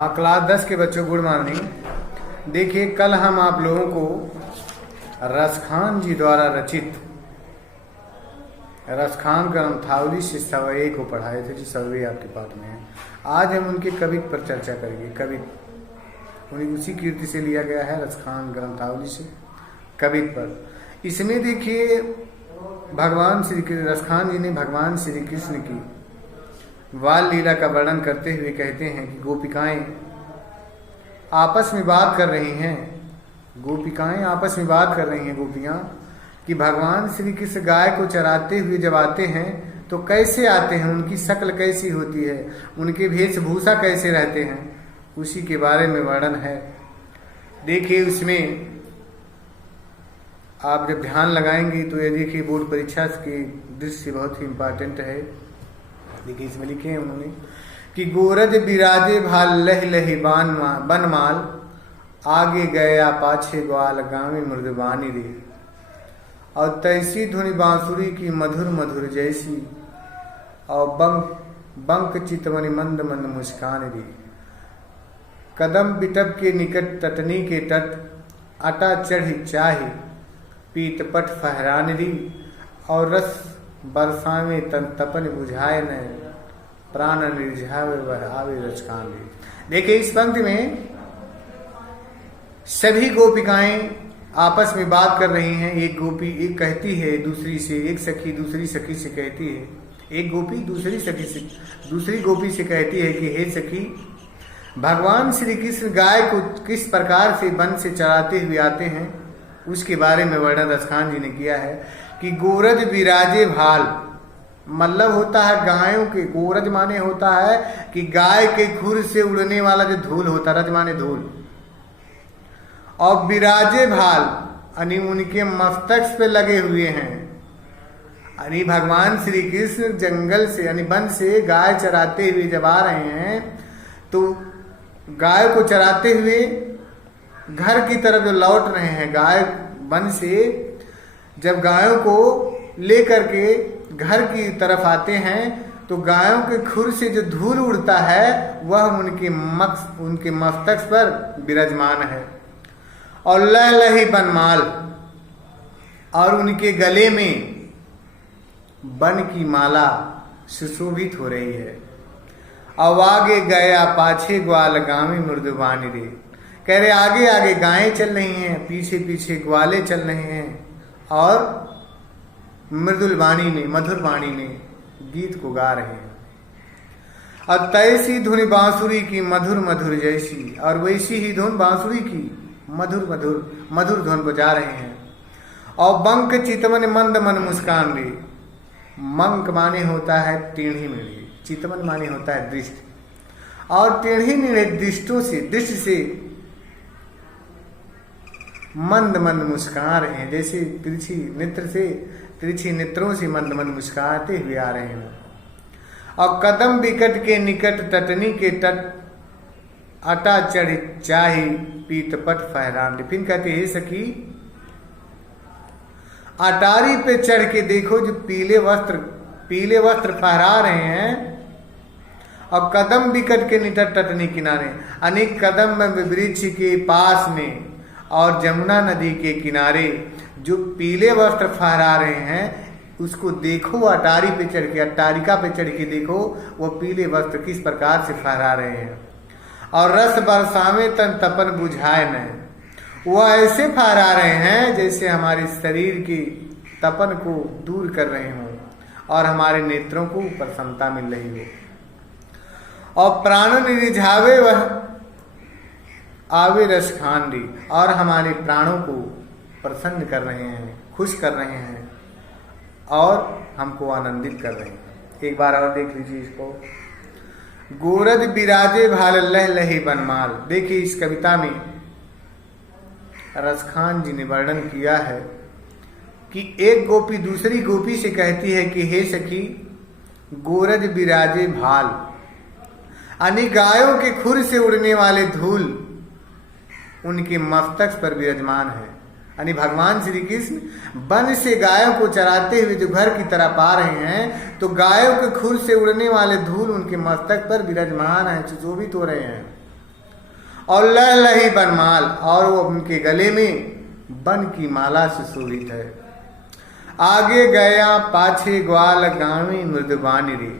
हाँ, क्लास 10 के बच्चों गुड मॉर्निंग। देखिए, कल हम आप लोगों को रसखान जी द्वारा रचित रसखान ग्रंथावली से सवये को पढ़ाए थे, जो सवये आपके पाठ में है। आज हम उनके कवित पर चर्चा करेंगे। कवित उन्हीं उसी कीर्ति से लिया गया है, रसखान ग्रंथावली से कवित पर। इसमें देखिए, भगवान श्री कृष्ण, रसखान जी ने भगवान श्री कृष्ण की बाल लीला का वर्णन करते हुए कहते हैं कि गोपिकाएं आपस में बात कर रही हैं। गोपिकाएं आपस में बात कर रही हैं, गोपियां, कि भगवान श्री कृष्ण गाय को चराते हुए जब आते हैं तो कैसे आते हैं, उनकी शक्ल कैसी होती है, उनके वेशभूषा कैसे रहते हैं, उसी के बारे में वर्णन है। देखिए, उसमें आप जब ध्यान लगाएंगे तो ये देखिए, बोर्ड परीक्षा के दृश्य बहुत ही इम्पोर्टेंट है। देखिए, इसमें लिखे हैं उन्होंने कि गोरज बिराजे भाल लह लही बनमाल, आगे गया पाछे ग्वाल गावे मृदबानी रे। और तैसी धुनि बांसुरी की मधुर मधुर जैसी, और बंक चितवनि मंद मंद मुस्कान रे। कदम बिटप के निकट तटनी के तट, अटा चढ़ी चाहे पीत पट फहरान री। और रस बरसावे तन तपन बुझाए न, प्राण निर्झावे वह आवे रचकान रे। देखिए, इस पंक्ति में सभी गोपिकाएं आपस में बात कर रही हैं। एक गोपी एक कहती है दूसरी से, एक सखी दूसरी सखी से कहती है, एक गोपी दूसरी गोपी से कहती है कि हे सखी, भगवान श्री कृष्ण गाय को किस प्रकार से वन से चराते हुए आते हैं, उसके बारे में वर्णन रसखान जी ने किया है। कि गोरज बिराजे भाल, मतलब होता है गायों के, गोरज माने होता है कि गाय के खुर से उड़ने वाला जो धूल होता है, रज माने धूल, और बिराजे भाल यानी उनके मस्तक पे लगे हुए हैं। यानी भगवान श्री कृष्ण जंगल से यानी वन से गाय चराते हुए जब आ रहे हैं तो गाय को चराते हुए घर की तरफ जो लौट रहे हैं, गाय वन से जब गायों को लेकर के घर की तरफ आते हैं तो गायों के खुर से जो धूल उड़ता है वह उनके मस्तक पर विराजमान है। और लह लही बनमाल, और उनके गले में बन की माला सुशोभित हो रही है। और आगे गया पाछे ग्वाल गावे मृदुबानी रे। कह रहे आगे आगे गायें चल रही हैं, पीछे पीछे ग्वाले चल रहे हैं, और मृदुल वाणी में, मधुर वाणी में गीत को गा रहे हैं। और तैसी धुन बांसुरी की मधुर मधुर जैसी, और वैसी ही धुन बांसुरी की मधुर धुन बजा रहे हैं। और बंक चितवन मंद मन मुस्कान रे। मंक माने होता है टेढ़ी मेढ़ी, चितवन माने होता है दृष्टि, और टेढ़ी मेढ़े दृष्टि से मंद मंद मुस्कुरा रहे हैं, जैसे तिरछी नेत्रों से मंद मंद मुस्कुराते हुए आ रहे हैं। और कदम बिकट के निकट तटनी के तट, अटा चढ़ चाही पीत पट फहरान। फिर कहते हे सखी, अटारी पे चढ़ के देखो जो पीले वस्त्र फहरा रहे हैं। और कदम बिकट के निकट तटनी किनारे, अनेक कदम वृक्ष के पास में और जमुना नदी के किनारे जो पीले वस्त्र फहरा रहे हैं, उसको देखो। अटारी पे चढ़ के, अट्टारिका पे चढ़ के देखो वो पीले वस्त्र किस प्रकार से फहरा रहे हैं। और रस बरसावे तन तपन बुझाए न, वो ऐसे फहरा रहे हैं जैसे हमारे शरीर की तपन को दूर कर रहे हों और हमारे नेत्रों को प्रसन्नता मिल रही हो। और प्राण निरिझावे वह आवे रसखान री, और हमारे प्राणों को प्रसन्न कर रहे हैं, खुश कर रहे हैं, और हमको आनंदित कर रहे हैं। एक बार और देख लीजिए इसको। गोरज बिराजे भाल लह लही बनमाल। देखिए, इस कविता में रसखान जी ने वर्णन किया है कि एक गोपी दूसरी गोपी से कहती है कि हे सखी, गोरज बिराजे भाल, यानी गायों के खुर से उड़ने वाले धूल उनके मस्तक पर विराजमान है। यानी भगवान श्री कृष्ण वन से गायों को चराते हुए जो घर की तरफ आ रहे हैं तो गायों के खुर से उड़ने वाले धूल उनके मस्तक पर विराजमान है, सुशोभित हो रहे हैं। और लह लही बनमाल, और वो उनके गले में बन की माला से शोभित है। आगे गया पाछे ग्वाल गावी मृदुबानी रे,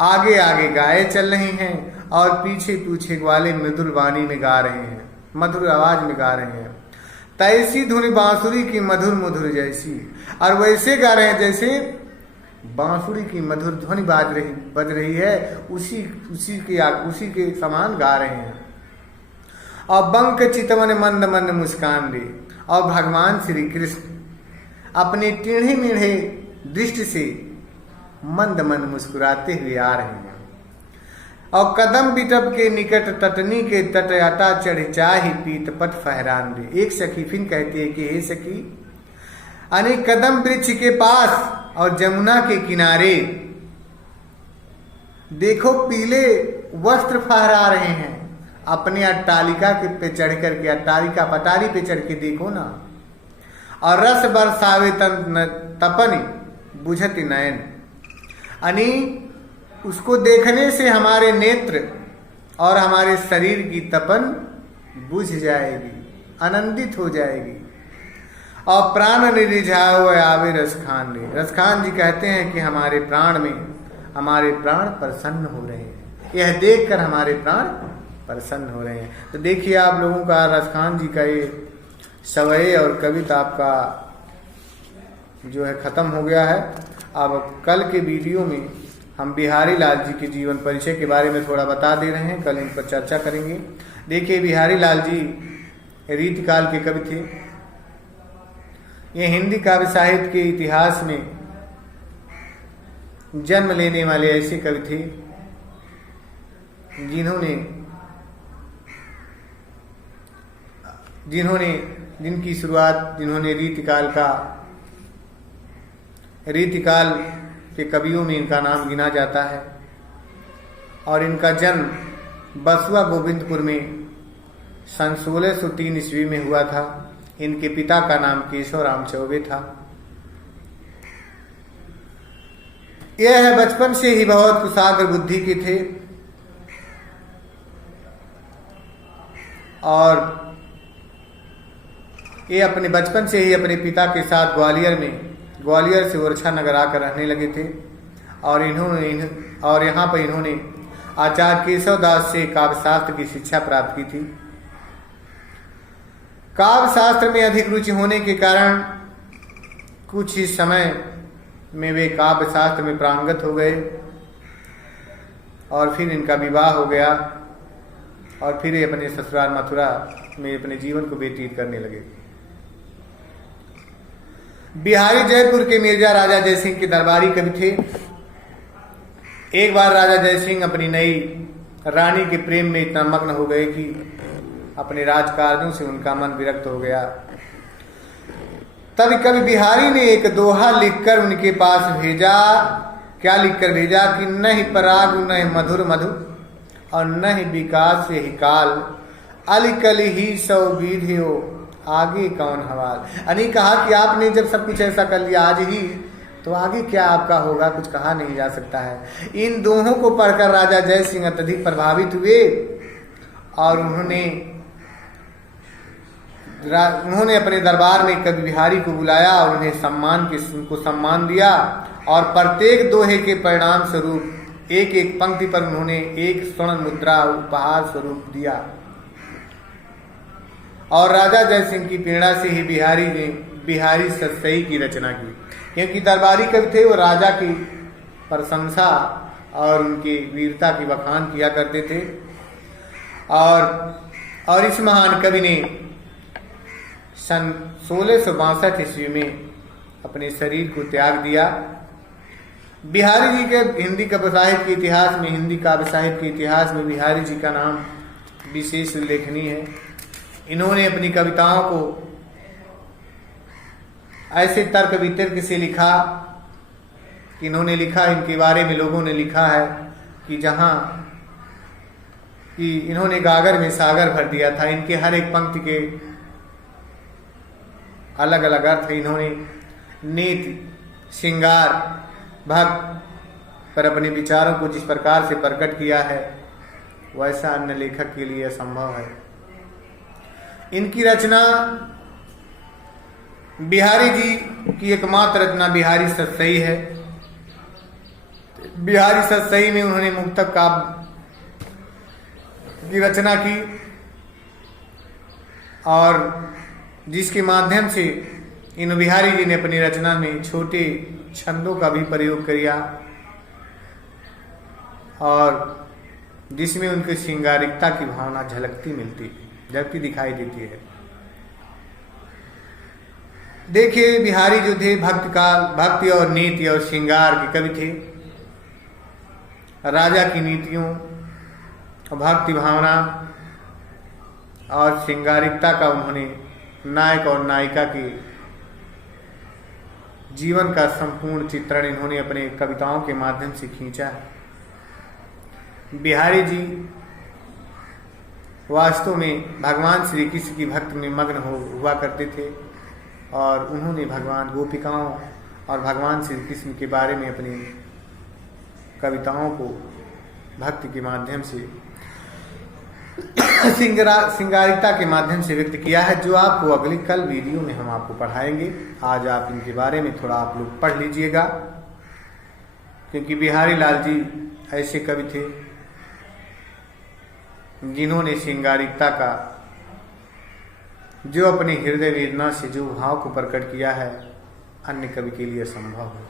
आगे आगे गायें चल रही हैं और पीछे पीछे ग्वाले मृदुल वाणी में गा रहे हैं, मधुर आवाज में गा रहे हैं। तैसी धुन बांसुरी की मधुर मधुर जैसी, और वैसे गा रहे हैं जैसे बांसुरी की मधुर ध्वनि बज रही है, उसी के समान गा रहे हैं। और बंक चितवन मंद मंद मुस्कान दे, और भगवान श्री कृष्ण अपने टेढ़े मेढ़े दृष्टि से मंद मंद मुस्कुराते हुए आ रहे हैं। और कदम बिटप के निकट तटनी के तट अटा चढ़ चाही पीत पट फहरान दे। एक सखी फिर कहती है कि हे सखी, अनेक कदम वृक्ष के पास और जमुना के किनारे देखो पीले वस्त्र फहरा रहे हैं। अपने अट्टालिका के पे चढ़ करके, अट्टालिका पटारी पे चढ़ के देखो ना। और रस बरसावे तपन बुझत नयन, यानी उसको देखने से हमारे नेत्र और हमारे शरीर की तपन बुझ जाएगी, आनंदित हो जाएगी। और प्राण निरिझाओ आवे रसखान ने, रसखान जी कहते हैं कि हमारे प्राण प्रसन्न हो रहे हैं, यह देखकर हमारे प्राण प्रसन्न हो रहे हैं। तो देखिए आप लोगों का रसखान जी का ये सवये और कविता आपका जो है खत्म हो गया है। अब कल के वीडियो में हम बिहारी लाल जी के जीवन परिचय के बारे में थोड़ा बता दे रहे हैं, कल इन पर चर्चा करेंगे। देखिए बिहारी लाल जी रीतिकाल के कवि थे। ये हिंदी काव्य साहित्य के इतिहास में जन्म लेने वाले ऐसे कवि थे जिनकी शुरुआत, जिन्होंने रीतिकाल के कवियों में इनका नाम गिना जाता है। और इनका जन्म बसुआ गोविंदपुर में सन 1603 ईस्वी में हुआ था। इनके पिता का नाम केशव राम चौबे था। यह बचपन से ही बहुत कुशाग्र बुद्धि के थे और ये अपने बचपन से ही अपने पिता के साथ ग्वालियर से ओरछा नगर आकर रहने लगे थे। और यहाँ पर इन्होंने आचार्य केशव दास से काव्य शास्त्र की शिक्षा प्राप्त की थी। काव्य शास्त्र में अधिक रुचि होने के कारण कुछ ही समय में वे काव्य शास्त्र में पारंगत हो गए और फिर इनका विवाह हो गया और फिर ये अपने ससुराल मथुरा में अपने जीवन को व्यतीत करने लगे। बिहारी जयपुर के मिर्जा राजा जयसिंह के दरबारी कवि थे। एक बार राजा जयसिंह अपनी नई रानी के प्रेम में इतना मग्न हो गए कि अपने राजकार्यों से उनका मन विरक्त हो गया। तब कवि बिहारी ने एक दोहा लिखकर उनके पास भेजा। क्या लिखकर भेजा कि न ही पराग न ही मधुर मधु और न ही विकास से ही काल, अलिकली ही सौ विधियो आगे कौन हवाल। यानी कहा कि आपने जब सब कुछ ऐसा कर लिया आज ही, तो आगे क्या आपका होगा, कुछ कहा नहीं जा सकता है। इन दोहों को पढ़कर राजा जयसिंह अत्यधिक प्रभावित हुए और उन्होंने अपने दरबार में कवि बिहारी को बुलाया और उन्हें सम्मान दिया और प्रत्येक दोहे के परिणाम स्वरूप एक एक पंक्ति पर उन्होंने एक स्वर्ण मुद्रा उपहार स्वरूप दिया। और राजा जयसिंह की प्रेरणा से ही बिहारी ने बिहारी सतसई की रचना की, क्योंकि दरबारी कवि थे, वो राजा की प्रशंसा और उनकी वीरता की बखान किया करते थे। और इस महान कवि ने सन 1662 ईस्वी में अपने शरीर को त्याग दिया। बिहारी जी के हिंदी काव्य साहित्य के इतिहास में, हिंदी काव्य साहित्य के इतिहास में बिहारी जी का नाम विशेष उल्लेखनीय है। इन्होंने अपनी कविताओं को ऐसे तर्क वितर्क से लिखा कि इन्होंने लिखा, इनके बारे में लोगों ने लिखा है कि इन्होंने गागर में सागर भर दिया था। इनके हर एक पंक्ति के अलग अलग अर्थ। इन्होंने नीति, श्रृंगार, भक्त पर अपने विचारों को जिस प्रकार से प्रकट किया है वैसा अन्य लेखक के लिए असंभव है। इनकी रचना बिहारी जी की एकमात्र रचना बिहारी सतसई है। बिहारी सतसई में उन्होंने मुक्तक काव्य की रचना की और जिसके माध्यम से इन बिहारी जी ने अपनी रचना में छोटे छंदों का भी प्रयोग किया और जिसमें उनकी श्रृंगारिकता की भावना झलकती दिखाई देती है। देखिए, बिहारी जो थे भक्ति और नीति और श्रृंगार के कवि थे। राजा की नीतियों और भक्ति भावना और श्रृंगारिकता का उन्होंने नायक और नायिका के जीवन का संपूर्ण चित्रण इन्होंने अपने कविताओं के माध्यम से खींचा है। बिहारी जी वास्तव में भगवान श्री कृष्ण की भक्ति में मग्न हुआ करते थे और उन्होंने भगवान गोपिकाओं और भगवान श्री कृष्ण के बारे में अपनी कविताओं को भक्ति के माध्यम से श्रृंगारिकता के माध्यम से व्यक्त किया है, जो आपको अगली कल वीडियो में हम आपको पढ़ाएंगे। आज आप इनके बारे में थोड़ा आप लोग पढ़ लीजिएगा, क्योंकि बिहारी लाल जी ऐसे कवि थे जिन्होंने श्रृंगारिकता का जो अपने हृदय वेदना से जो भाव को प्रकट किया है, अन्य कवि के लिए असंभव है।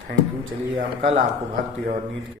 Thank you. चलिए हम कल आपको भक्ति और नीति